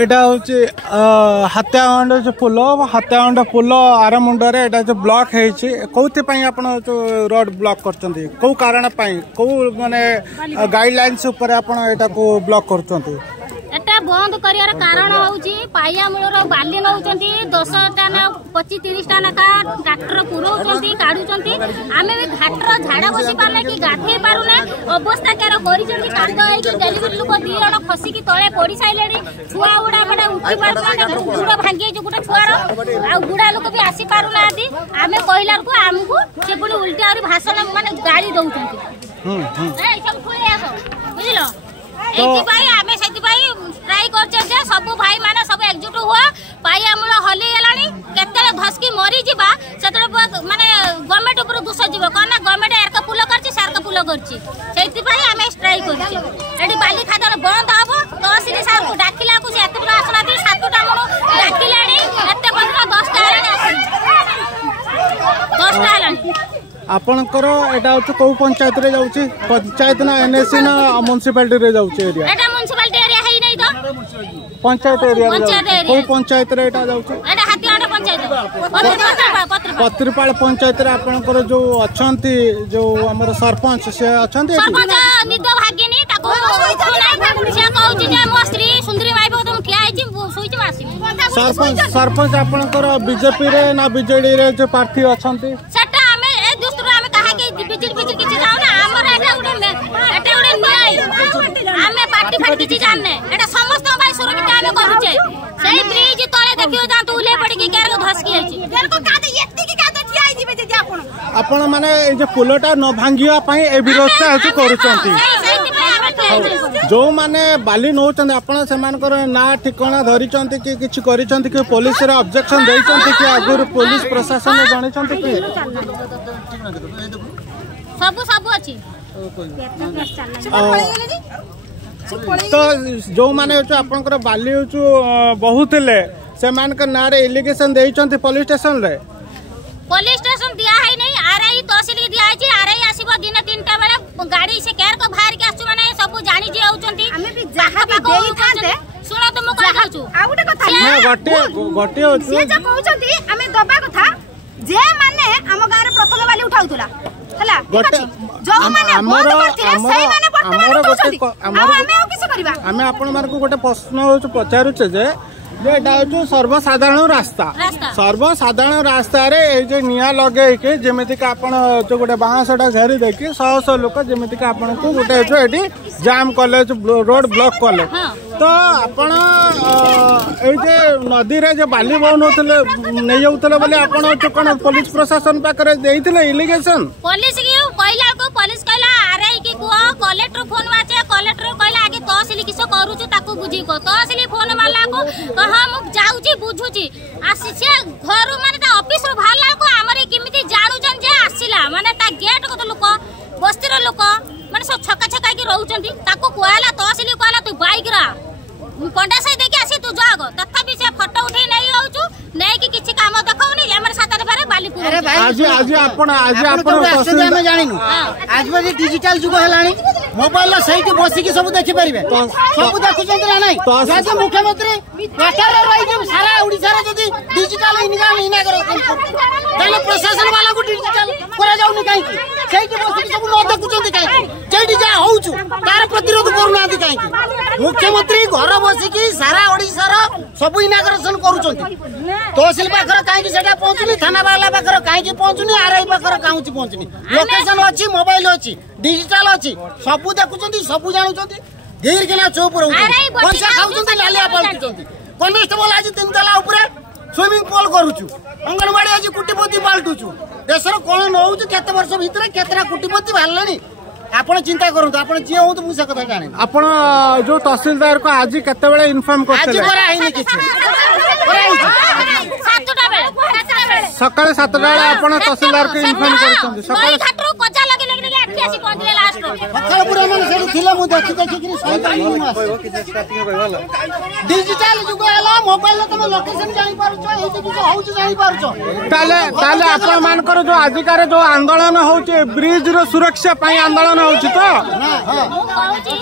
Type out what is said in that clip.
एटा होची हात्यागंड जो पुल हात्यागंड पुल आर मुंडरे एटा जो ब्लॉक हेची कोथि पई आपण जो रोड ब्लॉक करचंती को कारण पई को माने गाइडलाइंस ऊपर आपण एटा को ब्लॉक करचंती एटा बंद करियार कारण होउची पाया मूलर बाली नउचंती 10 टा ना 25 30 टा ना का ट्रैक्टर पुरोचंती काडुचंती आमे भी घाटर झाडा बसी पारले कि गाथै पारुने अवस्था केर करिचंती कांद है कि डेलीवरी लोक दी जण खसी कि तळे पड़ी साइलेनी छुआ उडा बडा उठी पारले गुडा भांगी जो गुडा छुआर आ गुडा लोक भी आसी पारुना आदि आमे कहिलार को हमकु से पुली उल्टी आरी भाषण माने गाड़ी दउचंती ए सब खुले आसो बुझिलो एति भाई आमे सेति भाई ट्राई करछे जे सब भाई माने सब एकजुट हुआ पाया मूल हली गेलानी केतेले धसकी मरी जिबा सेतले माने गवर्नमेंट ऊपर दोष जिवो कोना गवर्नमेंट एरका पुल करछि सरका पुल करछि सेति भाई आमे स्ट्राइक करछि एडी बाली खादर बंद हबो तहसील सार को डाकिला को से एते आसना दी 7टा मनो डाकिलानी एते बंद 10टा लानी आपनकर एटा होछ को पंचायत रे जाउची पंचायत ना एनएससी ना म्युनिसिपैलिटी रे जाउची एरिया एटा म्युनिसिपैलिटी एरिया है नै तो पंचायत एरिया को पंचायत रे एटा जाउची एटा हातीआंड पंचायत पत्रिपाल पंचायत रे आपनकर जो अछंती जो हमर सरपंच से अछंती सरपंच निद भागिनी ताको से कहउची जे मो स्त्री सुंदरी माई बहुत ठिया आइची सोइची मासी सरपंच आपनकर बीजेपी रे ना बीजेडी रे जो प्रार्थी अछंती सेटा हमें ए दुस्तुरा हमें कहा कि बिजली किछि जाऊ ना हमर एटा उडे न्याय हमें पार्टी फाटी किछि जानने एटा समस्त भाई सुरक्षित हमें करूचे सही ब्रिज तळे देखियो जा तू ले पड़ी के केर धसकी आइची केर को काते एत्ती की काते ठिया आइ दिबे जे आपण माने ए जे पुलटा न भांगिया पई ए व्यवस्था हेतु करूचंती जो माने बाली नौचंती आपण से मानकर ना ठिकाना धरिचंती कि किछि करिचंती कि पुलिस रे ऑब्जेक्शन देइचंती कि आगुर पुलिस प्रशासन ने जानिचंती कि सब अछि तो जो माने आपनकर बाली बहुत ले से मानकर ना रे एलिगेशन देइचंती पुलिस स्टेशन दिया है नहीं आरआई तहसील दिया है जी आरआई आसीबो दिन 3टा बेले गाड़ी से केयर को बाहर के आसु माने सब जानि जे आउचंती हमें भी जहां भी देई थाते सुनो तुम को कहछु आ गुटे कथा ना गटे होछु से जे कहउचंती हमें दबा कथा जे माने हम गां रे प्रथम बाली उठाउतला हला जो माने हमर सही माने वर्तमान उठाउचंती हमें किछ करबा हमें आपन मार को गोटे प्रश्न होछु पचारुचे जे सर्वसाधारण सर्वसाधारण रास्ता रे जो निया लगे के जमिति का आपण जो गोटे बांसटा घेरी देखि 100 लोक जमिति का आपण को गोटे जो एटी जाम कले रोड ब्लॉक कले तो आपण ए जे नदी रे जे बाली बनौतले नै जाउतले बोले आपण जो कोन पुलिस प्रशासन पाकरे देइतले इलिगेशन पुलिस की कहला को पुलिस कहला आरआई की को कलेक्टर फोन माचे कलेक्टर कहला आगे तहसील किसो करूछु ताकू बुझी को तहसील फोन मारला को कहा मु जाउची बुझुची आसी से घर माने ता ऑफिस रो भाला को हमरे किमिति जानु जन जे आसीला माने ता गेट को लोक बस्तीर लोक माने सब छक्का छक्का की रहउचंती ताकू कोहाला तहसील कोहाला तू बाइक रा पंडा से देखि आसी तू जागो तथापि से फोटो उठै नै रहउछु नै कि किछि काम देखौनी हमर साथरे बारे बालीपुर अरे भाई आज आपण तहसील में जानिनु आज बजे डिजिटल जुग हलानी मोबाइल सही बसी की सब देखि परिबे सब देखुचंत ना नै राज्य मुख्यमंत्री बेकार रही जे सारा ओडिसा रे जदी डिजिटल इना करो तले प्रशासन वाला को डिजिटल करा जाउनी काई सही बसी की सब न देखुचंत काई जेडी जा होउछु तार प्रतिरोध करूना आदि काई मुख्यमंत्री घर बसी की सारा ओडिसा रो सब इनाग्रेशन करूचंती तहसील पाखर काई सेटा पहुंचुनी थाना वाला पाखर काई पहुंचुनी आरआई पाखर काउची पहुंचुनी लोकेशन अछि मोबाइल अछि डिजिटल अछि सब देखुचंती सब जानुचंती धीर के ना चुप रहउ पैसा खाउचंती लालिया पालटुचंती कॉन्स्टेबल आज 3 तला ऊपर स्विमिंग पूल करूछु अंगनवाड़ी आज कुटीपति पालटुछु देशर कोन नउछु केते वर्ष भीतर केतरा कुटीपति भाललेनी आपण चिंता करंतु आपण जे होत मु से कथा जाने आपण जो तहसीलदार को आज केते बेले इन्फॉर्म करते आज करा हैनी किछ सकाळे 7टा बेले आपण तहसीलदार को इन्फॉर्म करछन सकाळे घाटरो कजा लगे लगे आठी आसी पहुंचले ସକାଳପୁରା ମାନେ ସେଠି ଥିଲେ ମୁଁ ଦେଖିକିରି ଡିଜିଟାଲ ଯୁଗ ହେଲା ମୋବାଇଲରେ ତମେ ଲୋକେସନ ଜାଣିପାରୁଛ ଏଇଠି କିଛି ହଉଛି ଜାଣିପାରୁଛ। ତାହେଲେ ଆପଣ ମାନଙ୍କର ଯୋଉ ଆଜିକାର ଯୋଉ ଆନ୍ଦୋଳନ ହଉଛି ବ୍ରିଜ ର ସୁରକ୍ଷା ପାଇଁ ଆନ୍ଦୋଳନ ହଉଛି ତ? ମୁଁ କହୁଛି